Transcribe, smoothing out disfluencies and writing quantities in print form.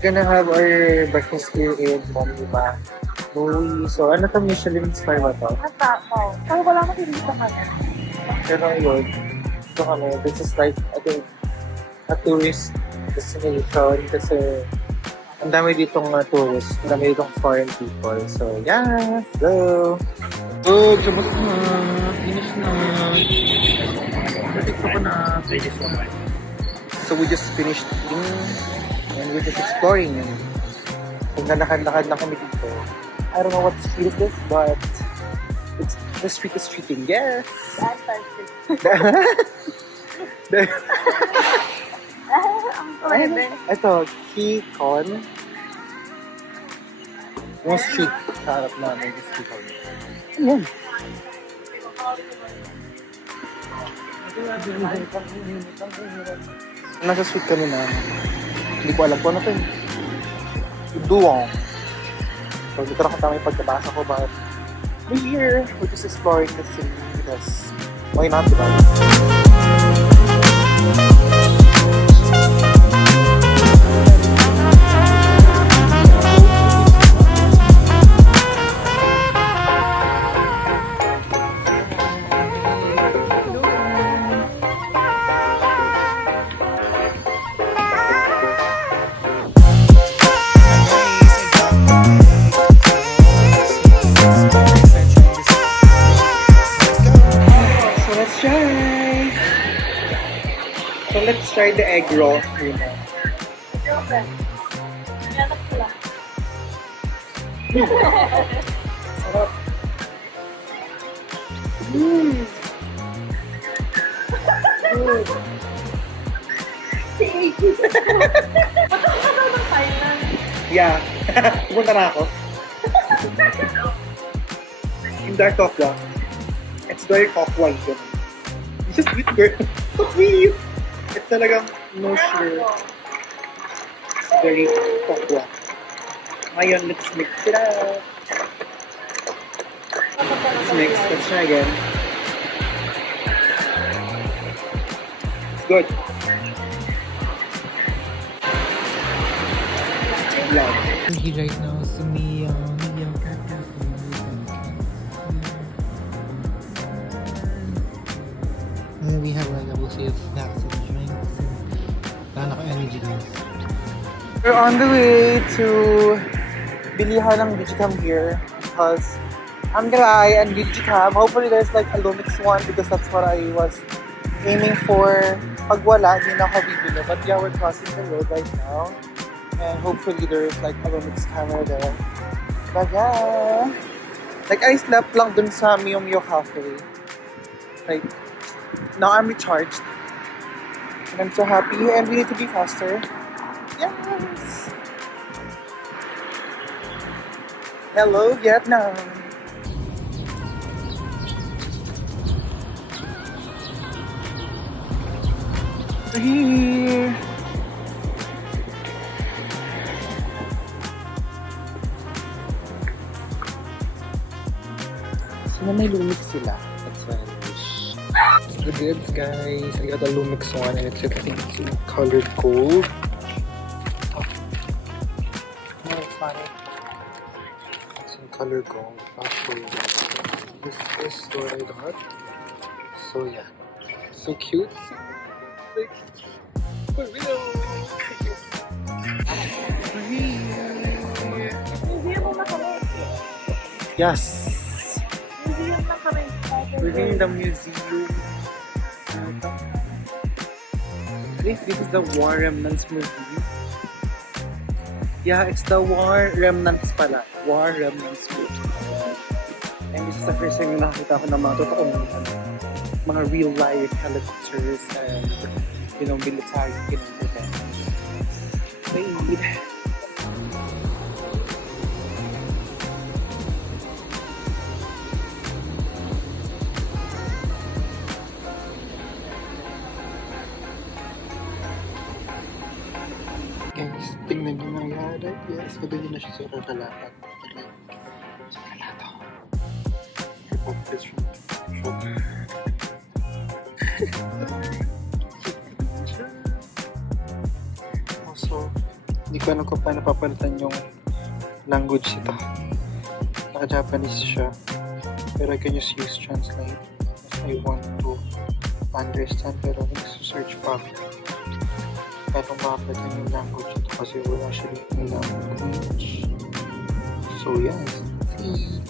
Gonna have our breakfast here in Momiba. So, ano to, Michelin star ba to? Natakaw. Pero wala akong hindi sa kanya. Pero yun, ito kami, this is like, I think, a tourist destination kasi ang dami ditong tourists, ang dami ditong foreign people. So, yeah, go! Go, jumot na! Finish na! Natik ko na! So, we just finished eating and we're just exploring. Kung nalakad-lakad lang kami dito. I don't know what street is this, but it's the street is treating. Yes! Ang pwede. Ito, Kikon. Yung street sa harap namin is Kikon. Ayan. Nasa street kami na. Hindi ko alam kung ano to. Duwong. So, dito na katama yung pagkabasa ko, but we're here. We're just exploring the city because why not, diba? So let's try the egg roll. You know. Sarap. Good. Yeah. Pupunta na ako. In dark coffee. It's very coffee. It's just sweet, girl. So sweet. It's talagang no sugar. It's very cocoa. Ngayon, let's mix it up. Let's mix. Let's try again. It's good. Love. He right now is Mia Cafe. And then we have like a buffet of snacks and drinks and energy drinks. We're on the way to bilihan ng Digicam here because I'm Gray and Digicam. Hopefully there's like a Lumix one because that's what I was aiming for. Pag wala, hindi na ako bibili. But yeah, we're crossing the road right now. And hopefully there's like a Lumix camera there. But yeah. Like I slept lang dun sa Mio Mio Cafe. Like, now I'm recharged. And I'm so happy and we need to be faster. Yes! Hello, Vietnam! We're here! So, may Lumix sila. That's why I wish. The goods, guys. I got a Lumix one and it's, I think it's in colored gold. Oh. No, it's not it. It's in color gold. I'll show you guys. This is what I got. So yeah. So cute. Like, for real. Museum mo na kami. Yes. Museum na kami. We're in the museum. I think this is the War Remnants Museum. Yeah, it's the War Remnants pala. War Remnants Museum. And this is the first time na nakakita ko ng mga totoong mga real life helicopters and, you know, military events. Wait. Guys, tingnan nyo nangyari. Yes, so doon yun na siya sa kakalapat. Sa kalato. Hip-hop is from also, Hindi ko alam kung paano papalitan yung language nito. Naka-Japanese siya. Pero I can just use translate if I want to understand. Pero nag-search pa ako. Paano mapalitan yung language nito kasi wala siya dito yung language. So yes, see.